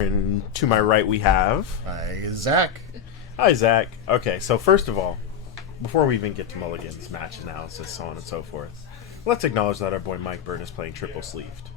And to my right we have... Hi, Zach. Hi, Zach. Okay, so first of all, before we even get to mulligans, match analysis, so on and so forth, let's acknowledge that our boy Mike Byrne is playing triple sleeved.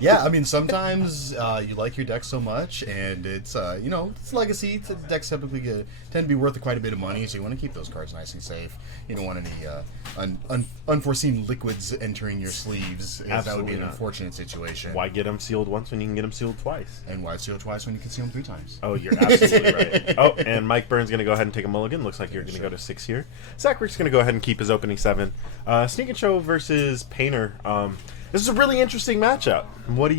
Yeah, I mean, sometimes you like your deck so much, and it's, it's legacy. The decks typically tend to be worth quite a bit of money, so you want to keep those cards nice and safe. You don't want any unforeseen liquids entering your sleeves. That would be an unfortunate situation. Why get them sealed once when you can get them sealed twice? And why seal twice when you can seal them 3 times? Oh, you're absolutely right. Oh, and Mike Byrne's going to go ahead and take a mulligan. Looks like you're going to go to 6 here. Zach Rick's going to go ahead and keep his opening 7. Sneak and Show versus Painter. This is a really interesting matchup. How do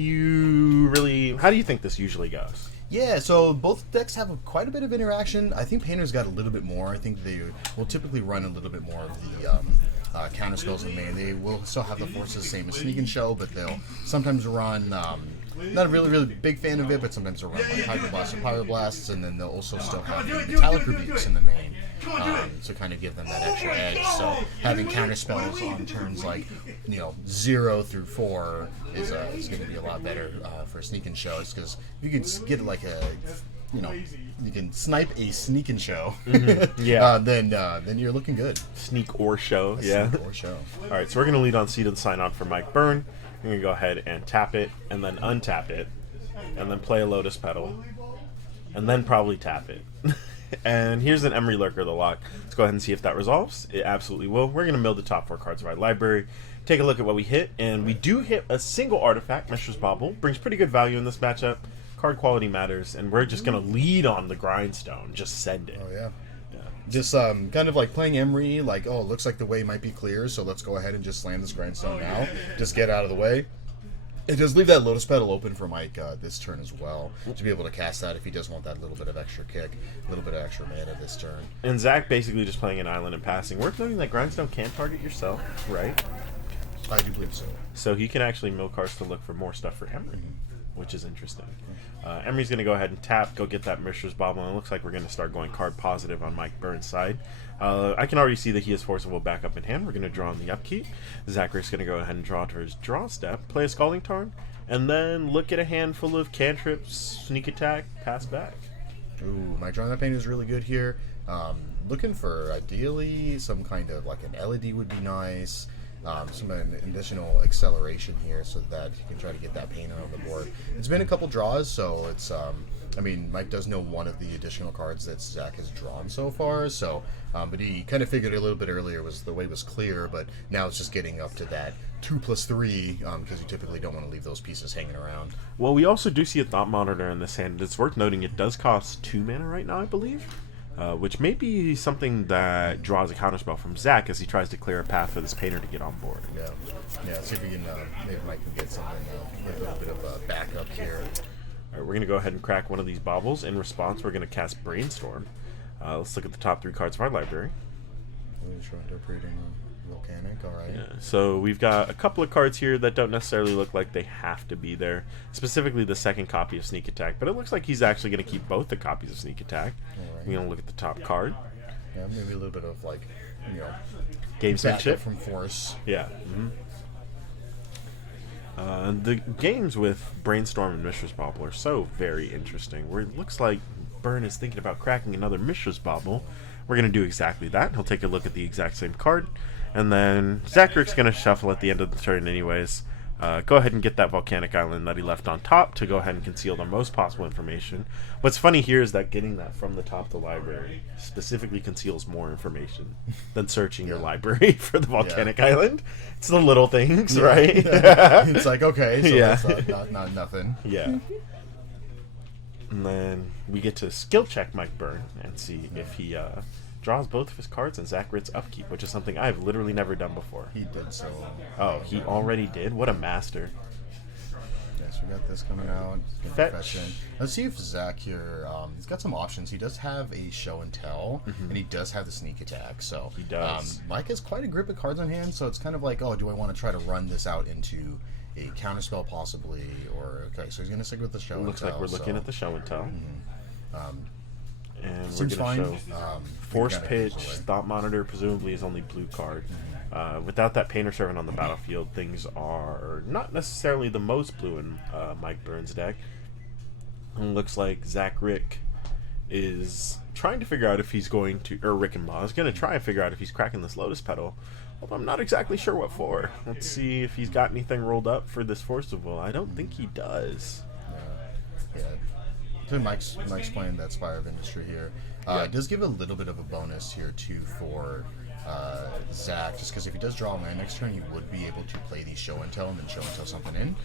you think this usually goes? Yeah, so both decks have quite a bit of interaction. I think Painter's got a little bit more. I think they will typically run a little bit more of the counter spells in main. They will still have the forces, same as Sneak and Show, but they'll sometimes run, not a really big fan of it, but sometimes they'll run like Hydro Blast or Pyro-Blasts, and then they'll also still have the Metallic Rebukes in the main. To kind of give them that extra edge. So having counter spells on turns like 0 through 4 is going to be a lot better for Sneak and Shows, because if you can get like you can snipe a Sneak and Show, then you're looking good. Sneak or Show, Sneak or Show. All right, so we're going to lead on Seed and Sign On for Mike Byrne. We're going to go ahead and tap it, and then untap it, and then play a Lotus Petal, and then probably tap it. And here's an Emery Lurker, the lock. Let's go ahead and see if that resolves. It absolutely will. We're going to mill the top 4 cards of our library, take a look at what we hit, and we do hit a single artifact. Mishra's Bauble brings pretty good value in this matchup. Card quality matters, and we're just going to lead on the Grindstone. Just send it. Oh, yeah. Just kind of like playing Emery, like, oh, it looks like the way might be clear, so let's go ahead and just slam this Grindstone now. Just get out of the way. It does leave that Lotus Petal open for Mike this turn as well, to be able to cast that if he does want that little bit of extra kick, a little bit of extra mana this turn. And Zach basically just playing an island and passing. Worth noting that Grindstone can target yourself, right? I do believe so. So he can actually mill cards to look for more stuff for Emery, which is interesting. Emery's going to go ahead and tap, go get that Mishra's Bauble, and it looks like we're going to start going card positive on Mike Byrne's side. I can already see that he has Forcible back up in hand. We're going to draw on the upkeep. Zachary's going to go ahead and draw to his draw step, play a Scalding Tarn, and then look at a handful of cantrips, sneak attack, pass back. Ooh, my drawing that paint is really good here. Looking for ideally some kind of like an LED would be nice. Some additional acceleration here so that you can try to get that painter on the board. It's been a couple draws, so it's Mike does know one of the additional cards that Zach has drawn so far, so but he kind of figured a little bit earlier the way was clear, but now it's just getting up to that 2+3 because you typically don't want to leave those pieces hanging around. Well, we also do see a Thought Monitor in this hand. It's worth noting it does cost 2 mana right now, I believe. Which may be something that draws a counterspell from Zach as he tries to clear a path for this painter to get on board. Yeah. See if we can maybe Mike can get something, get a little bit of a backup here. All right, we're going to go ahead and crack one of these baubles. In response, we're going to cast Brainstorm. Let's look at the top 3 cards of our library. Interpreting Volcanic, all right. Yeah, so we've got a couple of cards here that don't necessarily look like they have to be there. Specifically the second copy of Sneak Attack, but it looks like he's actually going to keep both the copies of Sneak Attack. Right. We're going to look at the top card. Yeah, maybe a little bit of gamesmanship from Force. Yeah. The games with Brainstorm and Mishra's Bauble are so very interesting. Where it looks like Byrne is thinking about cracking another Mishra's Bauble. We're going to do exactly that. He'll take a look at the exact same card. And then Zacharick's going to shuffle at the end of the turn anyways. Go ahead and get that Volcanic Island that he left on top to go ahead and conceal the most possible information. What's funny here is that getting that from the top of the library specifically conceals more information than searching your library for the Volcanic Island. It's the little things, right? It's like, okay, so that's not nothing. Yeah. And then we get to skill check Mike Byrne and see if he draws both of his cards in Zachary's upkeep, which is something I've literally never done before. He did so. Oh, he already did? What a master. Yes, we got this coming out. Fetch. Let's see if Zach here, he's got some options. He does have a show and tell, and he does have the sneak attack. So he does. Mike has quite a grip of cards on hand, so it's kind of like, oh, do I want to try to run this out into a counterspell possibly? Or, okay, so he's going to stick with the show and tell. Looks like we're looking at the show and tell. And Seems we're going to fine. show Force Pitch, Thought Monitor, presumably his only blue card. Without that Painter Servant on the battlefield, things are not necessarily the most blue in Mike Byrne's deck. And it looks like Zach Rick is trying to figure out if he's going to, or Rick and Ma is going to try and figure out if he's cracking this Lotus Petal. Although I'm not exactly sure what for. Let's see if he's got anything rolled up for this Force of Will. I don't think he does. Yeah. So Mike's playing that Spire of Industry here. It does give a little bit of a bonus here too for Zach, just because if he does draw a land next turn, he would be able to play the Show and Tell and then Show and Tell something in.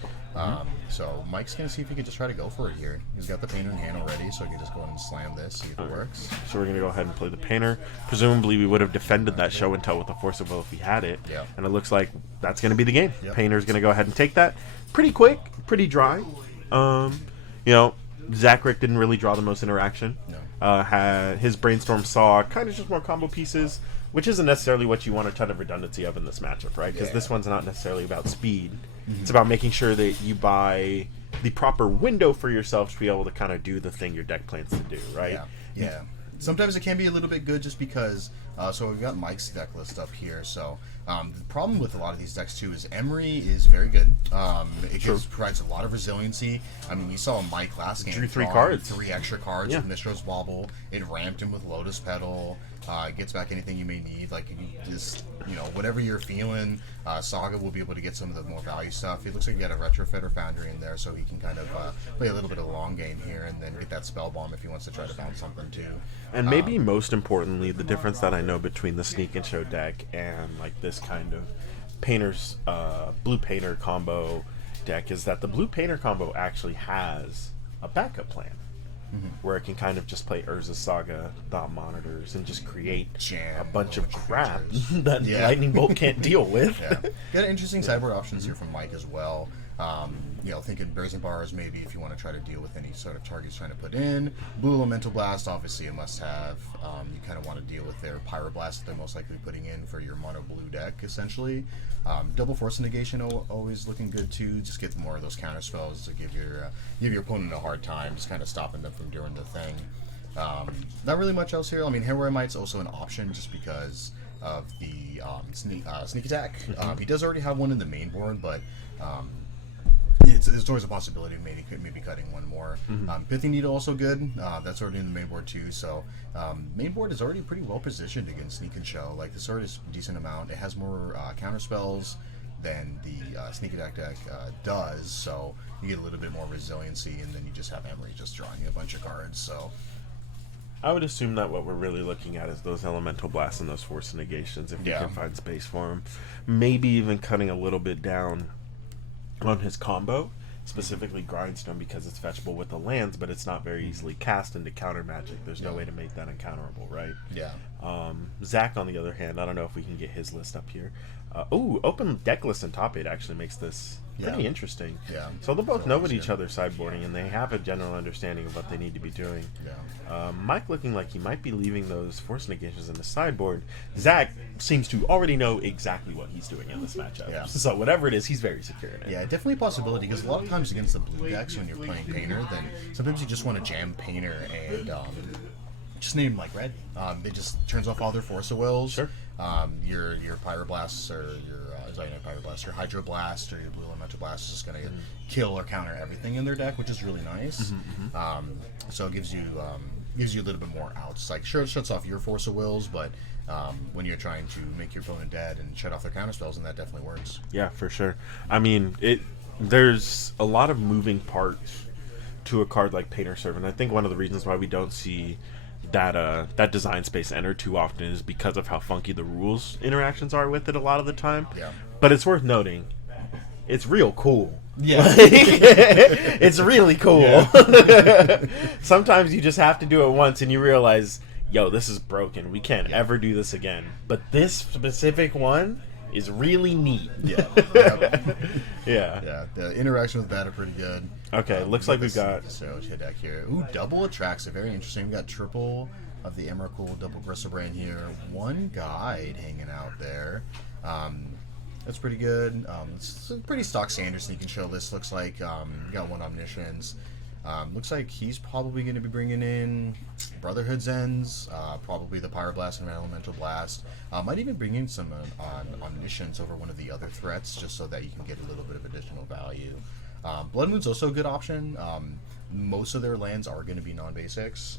So Mike's going to see if he could just try to go for it here. He's got the Painter in hand already, so he can just go ahead and slam this, see if it works. So we're going to go ahead and play the Painter. Presumably we would have defended that Show and Tell with the Force of Will if we had it. Yeah. And it looks like that's going to be the game. Yep. Painter's going to go ahead and take that. Pretty quick, pretty dry. Zach Rick didn't really draw the most interaction. No. Had his Brainstorm saw kind of just more combo pieces, which isn't necessarily what you want a ton of redundancy of in this matchup, right? Because this one's not necessarily about speed. It's about making sure that you buy the proper window for yourself to be able to kind of do the thing your deck plans to do, right? Yeah. Sometimes it can be a little bit good just because, so we've got Mike's deck list up here, so the problem with a lot of these decks too is Emery is very good. Provides a lot of resiliency. I mean, you saw Mike last game. Drew 3 cards. 3 extra cards with Mishra's Wobble. It ramped him with Lotus Petal. It gets back anything you may need. Like, you just, whatever you're feeling, Saga will be able to get some of the more value stuff. It looks like you got a Retrofit or Foundry in there, so he can kind of play a little bit of the long game here and then get that Spell Bomb if he wants to try to bounce something too. And maybe most importantly, the difference that I know between the Sneak and Show deck and like this kind of Painter's Blue Painter combo deck is that the Blue Painter combo actually has a backup plan. Where it can kind of just play Urza's Saga, Thought Monitors, and just create a bunch of crap that Lightning Bolt can't deal with. Got interesting sideboard options here from Mike as well. Thinking Brazen Bars maybe if you want to try to deal with any sort of targets trying to put in. Blue Elemental Blast, obviously a must-have. You kind of want to deal with their Pyroblast that they're most likely putting in for your mono blue deck, essentially. Double Force Negation always looking good too. Just get more of those counter spells to give your opponent a hard time, just kind of stopping them from doing the thing. Not really much else here. I mean, Heroimite's also an option just because of the sneak attack. He does already have one in the main board, but there's always a possibility of maybe cutting one more. Pithy Needle also good. That's already in the main board too. So main board is already pretty well positioned against Sneak and Show. Like, this already is a decent amount. It has more counter spells than the Sneak Attack deck does. So you get a little bit more resiliency, and then you just have Emery just drawing you a bunch of cards. So I would assume that what we're really looking at is those Elemental Blasts and those Force Negations if you can find space for them. Maybe even cutting a little bit down on his combo, specifically Grindstone, because it's fetchable with the lands, but it's not very easily cast into counter magic. There's no way to make that uncounterable, right? Zach, on the other hand, I don't know if we can get his list up here. Open deck list in top 8 actually makes this pretty interesting. So they'll both know what each other's sideboarding, and they have a general understanding of what they need to be doing. Mike looking like he might be leaving those Force Negations in the sideboard. Zach seems to already know exactly what he's doing in this matchup. So whatever it is, he's very secure in it. Definitely a possibility, because a lot of times against the blue decks, when you're playing Painter, then sometimes you just want to jam Painter and just name like red. It just turns off all their Force of Wills. Your Pyroblasts or your Pyroblast, your Hydroblast or your Blue Elemental Blast is just going to kill or counter everything in their deck, which is really nice. So it gives you a little bit more outs. Like, sure, it shuts off your Force of Wills, but when you're trying to make your opponent dead and shut off their counter spells, and that definitely works. Yeah, for sure. I mean, there's a lot of moving parts to a card like Painter Servant. I think one of the reasons why we don't see that design space enter too often is because of how funky the rules interactions are with it a lot of the time. But it's worth noting, it's real cool. It's really cool. Sometimes you just have to do it once and you realize, yo, this is broken. We can't ever do this again. But this specific one is really neat. The interaction with that are pretty good. Okay, looks like we've got deck here. Double Attracts are very interesting. We got triple of the Emrakul, double Gristlebrain here. One Guide hanging out there. That's pretty good. It's a pretty stock standard Sneak and Show list. Looks like we got one Omniscience. Looks like he's probably going to be bringing in Brotherhood's Ends, probably the Pyroblast and Elemental Blast. Might even bring in some Omniscience over one of the other threats, just so that you can get a little bit of additional value. Blood Moon's also a good option. most of their lands are going to be non-basics.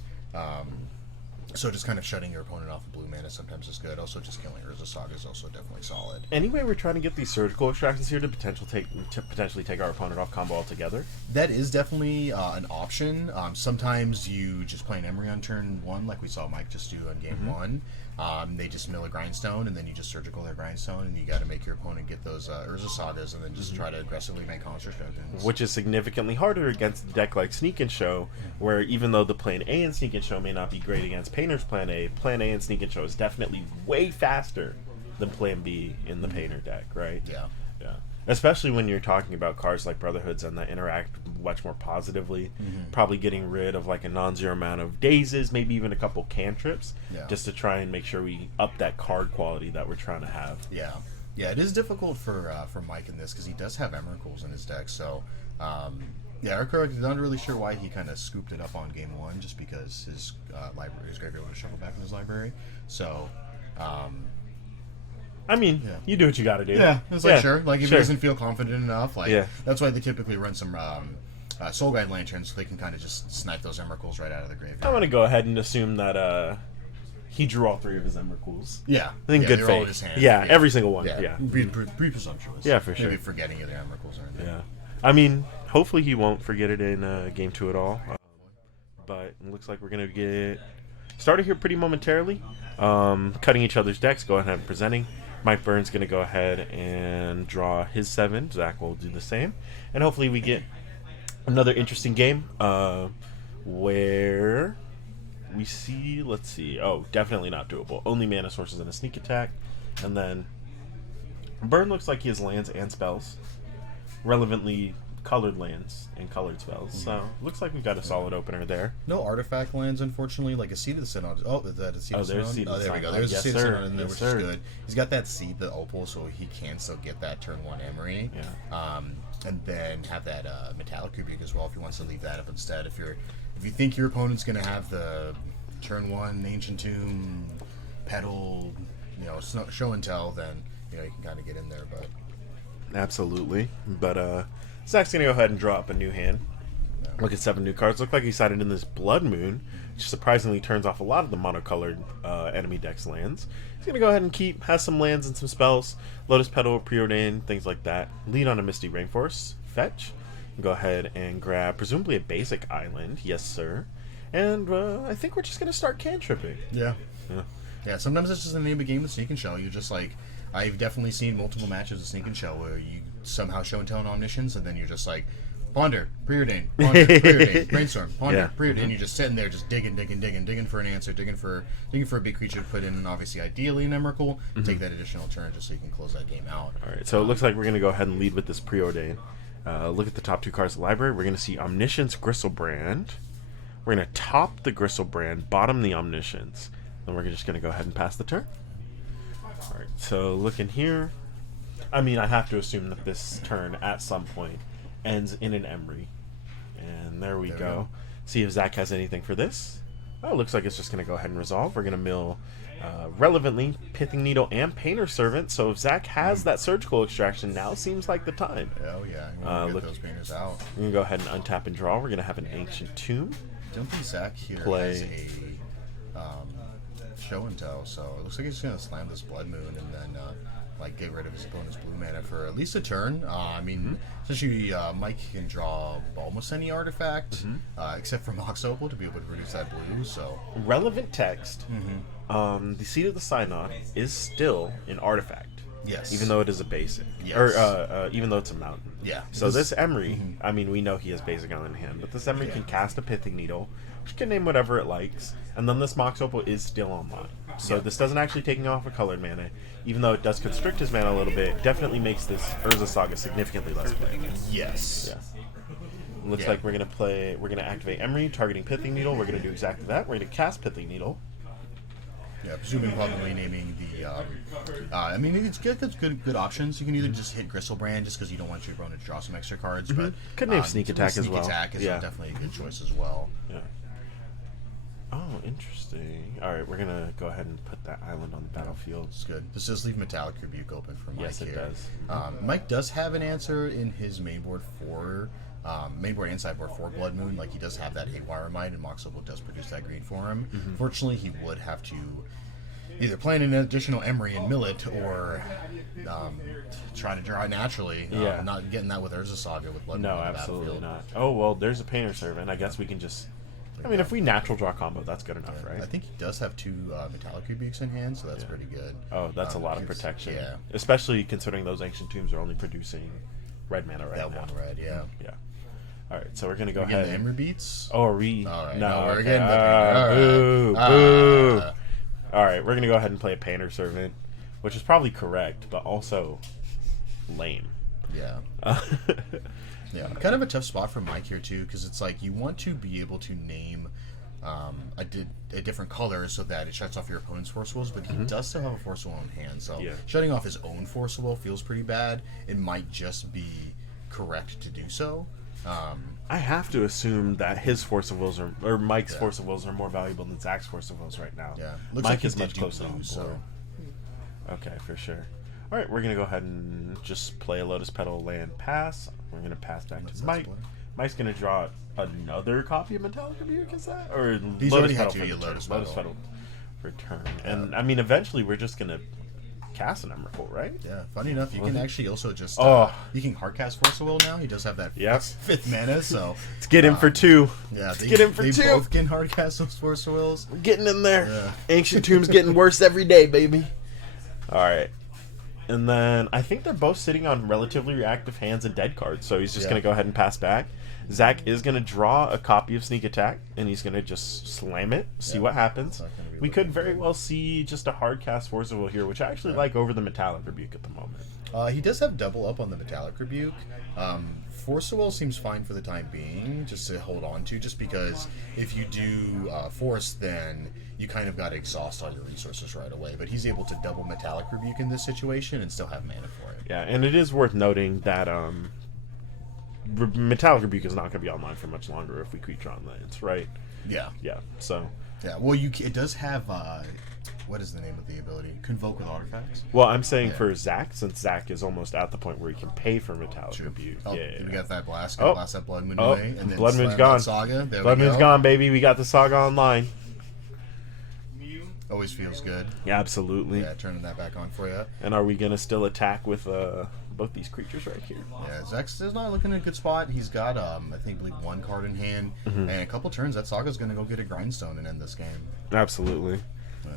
So just kind of shutting your opponent off of blue mana sometimes is good. Also, just killing Urza Saga is also definitely solid. Anyway, we're trying to get these surgical extractions here to potentially take our opponent off combo altogether. That is definitely an option. Sometimes you just play an Emery on turn 1, like we saw Mike just do on game 1. They just mill a Grindstone, and then you just surgical their Grindstone, and you got to make your opponent get those Urza Sagas, and then just try to aggressively make Construct Tokens. Which is significantly harder against a deck like Sneak and Show, where even though the Plan A in Sneak and Show may not be great against Painter's Plan A in Sneak and Show is definitely way faster than Plan B in the Painter deck, right? Yeah. Yeah. Especially when you're talking about cards like Brotherhoods and that interact much more positively, probably getting rid of like a non-zero amount of dazes, maybe even a couple cantrips, just to try and make sure we up that card quality that we're trying to have. Yeah, yeah, it is difficult for Mike in this because he does have Emeralds in his deck. So, Eric not really sure why he kind of scooped it up on game 1, just because his graveyard was shuffled back in his library. So. I mean, you do what you got to do. Yeah, it's like sure. Like if he doesn't feel confident enough, like that's why they typically run some Soul Guide Lanterns, so they can kind of just snipe those Emeralds right out of the graveyard. I'm gonna go ahead and assume that he drew all 3 of his Emeralds. Yeah, in good faith. All in his hand. Yeah, every single one. Yeah, Be presumptuous. Yeah, for sure. Maybe forgetting the Emeralds or anything. Yeah, I mean, hopefully he won't forget it in game 2 at all. But it looks like we're gonna get started here pretty momentarily. Cutting each other's decks. Go ahead and presenting. Mike Burns going to go ahead and draw his 7. Zach will do the same. And hopefully we get another interesting game where we see, let's see, definitely not doable. Only mana sources and a sneak attack. And then Burn looks like he has lands and spells. Relevantly colored lands and colored spells. So looks like we've got a solid opener there. No artifact lands, unfortunately. Like a Seed of the Synod. Oh, is that a Seed of the Synod? Oh, there we go. There's a Seed of the Synod in there, which is good. He's got that Seed, the Opal, so he can still get that turn 1 Emery. Yeah. And then have that Metallic Rebuke as well if he wants to leave that up instead. If you think your opponent's going to have the turn 1 Ancient Tomb, Petal, show and tell, then you can kind of get in there. But absolutely. But Zach's going to go ahead and draw up a new hand. Look at 7 new cards. Look like he sided in this Blood Moon, which surprisingly turns off a lot of the monocolored enemy deck's lands. He's going to go ahead and has some lands and some spells. Lotus Petal, Preordain, things like that. Lead on a Misty Rainforest. Fetch. Go ahead and grab presumably a basic island. Yes, sir. And I think we're just going to start cantripping. Yeah, sometimes it's just the name of the game with Sneak and Show. You just I've definitely seen multiple matches of Sneak and Show where you somehow show and tell an Omniscience, and then you're just like, Ponder, Preordain, Brainstorm, Ponder, Preordain. You're just sitting there, just digging for an answer, digging for a big creature to put in. Obviously, ideally an Emrakul. Take that additional turn just so you can close that game out. All right, so it looks like we're gonna go ahead and lead with this Preordain. Look at the top 2 cards of the library. We're gonna see Omniscience, Gristlebrand. We're gonna top the Gristlebrand, bottom the Omniscience. Then we're just gonna go ahead and pass the turn. All right, so looking here. I mean, I have to assume that this turn at some point ends in an Emery. And there we go. See if Zach has anything for this. Oh, it looks like it's just going to go ahead and resolve. We're going to mill relevantly Pithing Needle and Painter Servant. So if Zach has that surgical extraction, now seems like the time. Oh, yeah. Get those painters out. We're going to go ahead and untap and draw. We're going to have an Ancient Tomb. I don't think Zach here has a show and tell. So it looks like he's going to slam this Blood Moon and then get rid of his opponent's blue mana for at least a turn. I mean, essentially, Mike can draw almost any artifact, except for Mox Opal to be able to produce that blue. So relevant text. The Seed of the Synod is still an artifact. Yes. Even though it is a basic. Yes. Or even though it's a mountain. Yeah. So this Emery, I mean, we know he has basic on hand, but this Emery can cast a Pithing Needle, which can name whatever it likes, and then this Mox Opal is still online. So this doesn't actually taking off a colored mana, even though it does constrict his mana a little bit. Definitely makes this Urza Saga significantly less playable. Yes. Yeah. Looks like we're gonna activate Emery, targeting Pithing Needle. We're gonna do exactly that. We're gonna cast Pithing Needle. Yeah, presuming probably naming the. I mean, it's good options. You can either just hit Gristlebrand just because you don't want your opponent to draw some extra cards, but could name Sneak Attack as well. Sneak Attack is definitely a good choice as well. Yeah. Oh, interesting. All right, we're gonna go ahead and put that island on the battlefield. It's good. This does leave Metallic Rebuke open for Mike. Yes, it does. Mike does have an answer in his main board for mainboard and sideboard for Blood Moon. Like, he does have that Haywire Might, and Mox Opal does produce that green for him. Fortunately, he would have to either plan an additional Emery and mill it, or try to draw it naturally. Not getting that with Urza Saga with Blood Moon. No, on the absolutely battlefield. not. Oh, well, there's a Painter Servant. I guess we can just... I mean, if we natural draw combo, that's good enough, right? I think he does have 2 Metallic Rebukes in hand, so that's pretty good. Oh, that's a lot of protection. Yeah. Especially considering those Ancient Tombs are only producing red mana right That now. 1 red, yeah. Yeah. All right, so we're going to go We're getting ahead. the Emery beats? Oh, are we? All right, No, we're okay. getting the Boo, All boo. right. All right, we're going to go ahead and play a Painter Servant, which is probably correct, but also lame. Yeah. Yeah. Kind of a tough spot for Mike here, too, because it's like you want to be able to name a different color so that it shuts off your opponent's Force Wills, but he does still have a Force Will in hand, so shutting off his own Force Will feels pretty bad. It might just be correct to do so. I have to assume that his Force of Wills or Mike's Force of Wills are more valuable than Zach's Force of Wills right now. Yeah. Looks Mike like he is did much do closer blue, on so. board. Okay, for sure. All right, we're going to go ahead and just play a Lotus Petal land pass. We're going to pass back to Mike. Mike's going to draw another copy of Metallic Rebuke, is that? Or He's Lotus already had Petal 2 for the Lotus turn. Petal. Lotus Petal for turn. And, I mean, eventually we're just going to cast an Emrakul, right? Yeah, funny enough, you can actually also just you can hardcast Force of Will now. He does have that 5th mana, so let's get him for 2. Yeah, let's get him for 2. They both can hardcast those Force of Wills. We're getting in there. Yeah. Ancient Tomb's getting worse every day, baby. All right. And then I think they're both sitting on relatively reactive hands and dead cards, so he's just going to go ahead and pass back. Zach is going to draw a copy of Sneak Attack, and he's going to just slam it, see what happens. We could very well see just a hard cast Force of Will here, which I actually like over the Metallic Rebuke at the moment. He does have double up on the Metallic Rebuke. Force of Will seems fine for the time being, just to hold on to, just because if you do Force, then you kind of got to exhaust all your resources right away. But he's able to double Metallic Rebuke in this situation and still have mana for it. Yeah, and it is worth noting that Metallic Rebuke is not going to be online for much longer if we creature on lands, right? Yeah. Yeah, so... Yeah, well, it does have... what is the name of the ability? Convoke with artifacts? Well, I'm saying for Zach, since Zach is almost at the point where he can pay for Metallic Rebuke. Oh, yeah. We got that blast. Blast that Blood Moon away. And then Blood Moon's slam gone. that Saga. There Blood we go. Moon's gone, baby. We got the Saga online. Always feels good. Yeah, absolutely. Yeah, turning that back on for you. And are we going to still attack with both these creatures right here? Yeah, Zach's is not looking in a good spot. He's got, I believe 1 card in hand. And a couple turns, that Saga's going to go get a Grindstone and end this game. Absolutely.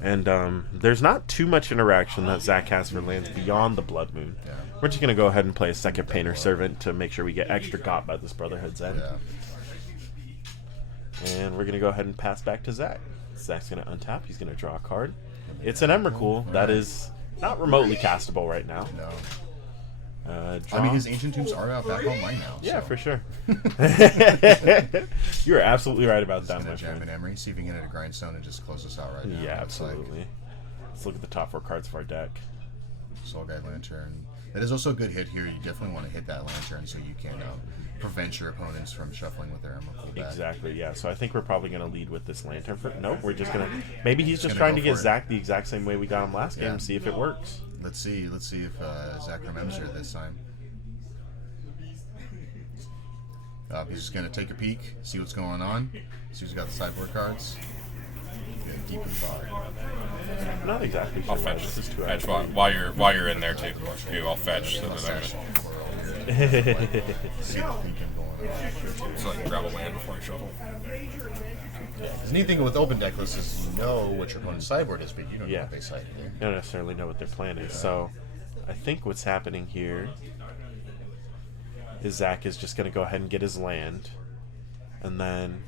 And there's not too much interaction that Zach has for lands beyond the Blood Moon. Yeah. We're just going to go ahead and play a second Painter Servant to make sure we get extra got by this Brotherhood's End. Yeah. And we're going to go ahead and pass back to Zach. Zach's going to untap. He's going to draw a card. It's an Emrakul that is not remotely castable right now. No. I mean, his Ancient Tombs are out back online now. Yeah, so. for sure. You are absolutely right about that, my Jam friend. and Emery, see if we can get a Grindstone and just close this out right now. Yeah, absolutely. Let's look at the top 4 cards of our deck. Soul Guide Lantern. That is also a good hit here. You definitely want to hit that Lantern so you can prevent your opponents from shuffling with their Emrakul back. Exactly, yeah. So I think we're probably going to lead with this Lantern. Nope, we're just going to... Maybe he's just Gonna trying go to get for it. Zach the exact same way we got him last game and see if it works. Let's see if Zach remembers her this time. He's just going to take a peek, see what's going on, see who's got the sideboard cards. Deep in thought. Not exactly sure. I'll fetch. This is too Fetch accurate. while you're in there too. I'll fetch. So that See the thinking going on. so I can grab a land before I shuffle. The neat thing with open deck lists is you know what your opponent's sideboard is, but you don't know what they side here. You don't necessarily know what their plan is. So I think what's happening here is Zach is just going to go ahead and get his land. And then...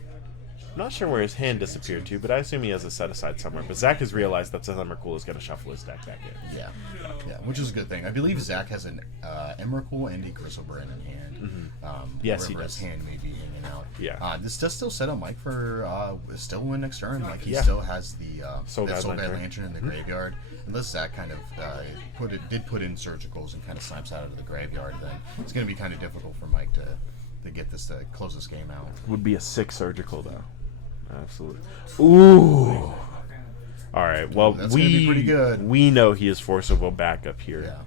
I'm not sure where his hand disappeared to, but I assume he has a set aside somewhere. But Zach has realized that Emrakul is going to shuffle his deck back in. Yeah, which is a good thing. I believe Zach has an Emrakul and a Griselbrand in hand. Yes, he wherever does. his hand may be hanging out. Yeah. This does still set up Mike for still win next turn. Like he still has the Soul Guide Lantern Lantern. in the graveyard. Unless Zach kind of put in surgicals and kind of snipes out of the graveyard, then it's going to be kind of difficult for Mike to get this to close this game out. Would be a 6 surgical, though. Absolutely. Ooh. All right. Well, That's gonna be pretty good. we know he is Force of Will back up here. Yeah.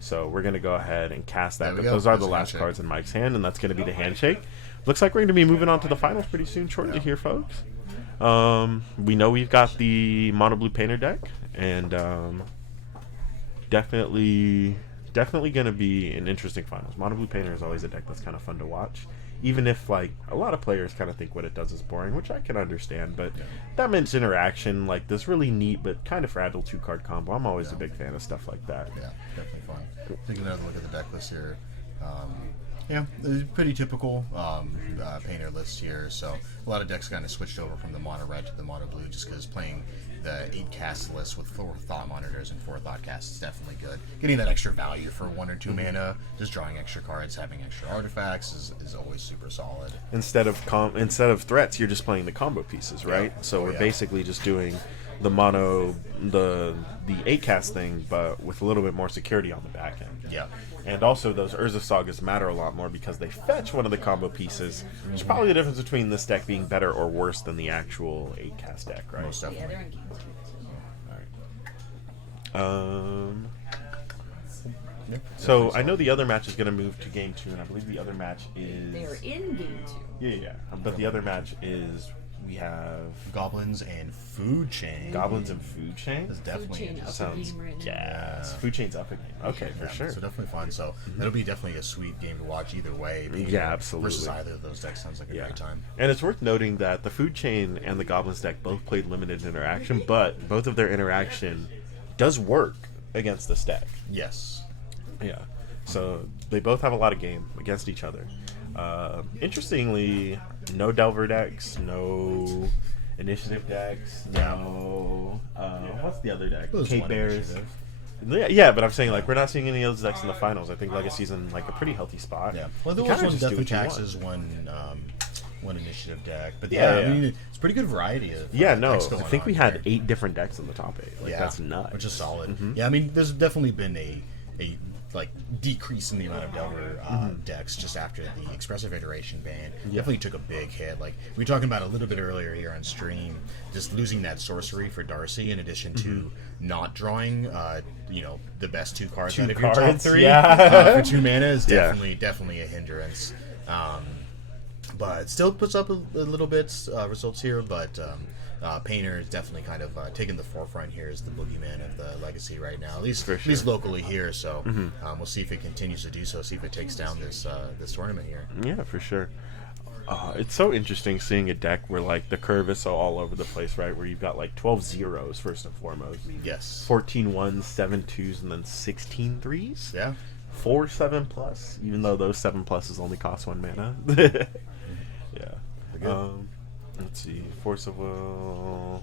So we're going to go ahead and cast that. There we But go. those are There's the a last handshake. cards in Mike's hand, and that's going to be the handshake. Looks like we're going to be moving on to the finals pretty soon, shortly here, folks. We know we've got the mono blue painter deck, and definitely going to be an interesting finals. Mono blue painter is always a deck that's kind of fun to watch, even if like a lot of players kind of think what it does is boring, which I can understand. But that means interaction, like this really neat but kind of fragile 2-card combo. I'm always a big fan of stuff like that. Yeah, definitely fun. Taking another look at the deck list here. Yeah, it's pretty typical painter list here. So a lot of decks kind of switched over from the mono red to the mono blue just because playing the 8 cast list with 4 thought monitors and 4 thought casts is definitely good. Getting that extra value for 1 or 2 mana, just drawing extra cards, having extra artifacts is always super solid. Instead of threats, you're just playing the combo pieces, right? So we're basically just doing the mono, the 8 cast thing, but with a little bit more security on the back end. Yeah. And also, those Urza Sagas matter a lot more because they fetch one of the combo pieces, which is probably the difference between this deck being better or worse than the actual 8-cast deck, right? Most Yeah, definitely. they're in games. Alright. So, I know the other match is going to move to Game 2, and I believe the other match is... They're in game 2. Yeah. But the other match is... We have... Goblins and Food Chain. Goblins and Food Chain? Is definitely Chain interesting. up a Sounds... game right now. Yes. Food Chain's up again. Okay, for Yeah, sure. So definitely fun. So that'll be definitely a sweet game to watch either way. Yeah, absolutely. Versus either of those decks sounds like a great time. And it's worth noting that the Food Chain and the Goblins deck both played limited interaction, but both of their interaction does work against this deck. Yes. Yeah. So they both have a lot of game against each other. Interestingly, no Delver decks, no Initiative decks, no... what's the other deck? There's Cape one Bears. initiative. Yeah, but I'm saying like we're not seeing any of those decks in the finals. I think Legacy's in like a pretty healthy spot. Yeah. Well, there You was kinda one just do Deathly what you want. Taxes, one initiative deck. But Yeah, I yeah. mean, it's a pretty good variety of Yeah, no, decks I going think on we had here. 8 different decks in the top 8. Like, Yeah, that's nuts. which is solid. Mm-hmm. Yeah, I mean, there's definitely been a like decrease in the amount of Delver decks just after the expressive iteration ban. Definitely took a big hit. Like we were talking about a little bit earlier here on stream, just losing that sorcery for Darcy in addition to not drawing the best 2 cards Two out of your top cards, 3 yeah. for 2 mana is Yeah. definitely a hindrance. But still puts up a little bit results here, but Painter is definitely kind of taking the forefront here as the boogeyman of the Legacy right now, at least locally here. So we'll see if it continues to do so. See if it takes down this tournament here. Yeah, for sure. It's so interesting seeing a deck where like the curve is so all over the place, right? Where you've got like 12 zeros first and foremost, Yes. 14 ones, 7 twos, and then 16 threes. Yeah. 4 7 plus, even though those 7 pluses only cost 1 mana. Yeah. Let's see. Force of Will.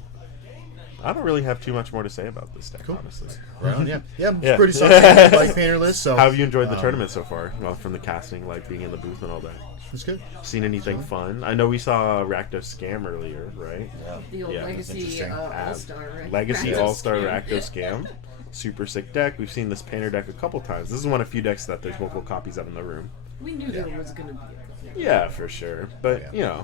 I don't really have too much more to say about this deck, honestly. Right on, yeah. Yeah, it's Yeah. pretty solid like Painter list. So How have you enjoyed the tournament so far? Well, from the casting, like being in the booth and all that. it's good. Seen anything fun? I know we saw Rakdos Scam earlier, right? The old Yeah, Legacy interesting. All-Star, right? Legacy Rakdos All-Star Scam. Rakdos Scam. Super sick deck. We've seen this Painter deck a couple times. This is one of few decks that there's multiple copies of in the room. We knew there was going to be a Yeah, for sure. But, Yeah.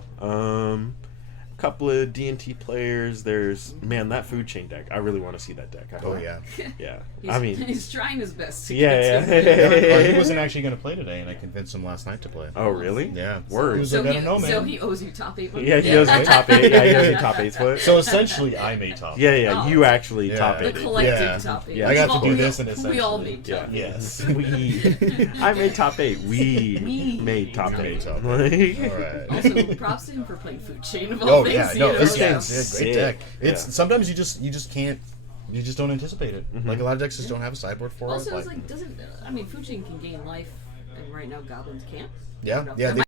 couple of D&T players. There's, man, that Food Chain deck. I really want to see that deck. I Oh hope. yeah. Yeah. He's, I mean, he's trying his best to yeah, get yeah. Well, he wasn't actually going to play today, and I convinced him last night to play. Oh, really? Yeah. Word. He was So, like, I he, don't know, man. so he owes you top 8 money? Yeah, he owes me top 8. Yeah, he owes me top 8 split. So essentially, I made top. Yeah, Oh. you actually Yeah. top The 8. collective Yeah. top 8. Yeah. I got We've to do all- this, and We all essentially- made Yeah. top 8. Yes. I made top 8. We Me. made top Made 8. top Like- All right. Also, props to him for playing Food Chain of all Oh things. yeah, you no, know? this Yeah. game's a great Sick. deck. It's Yeah. sometimes you just can't, you just don't anticipate it. Mm-hmm. Like a lot of decks just don't have a sideboard for Also, it. it's like, doesn't, I mean, Food Chain can gain life, and right now Goblins can't. Yeah, You know, yeah, there they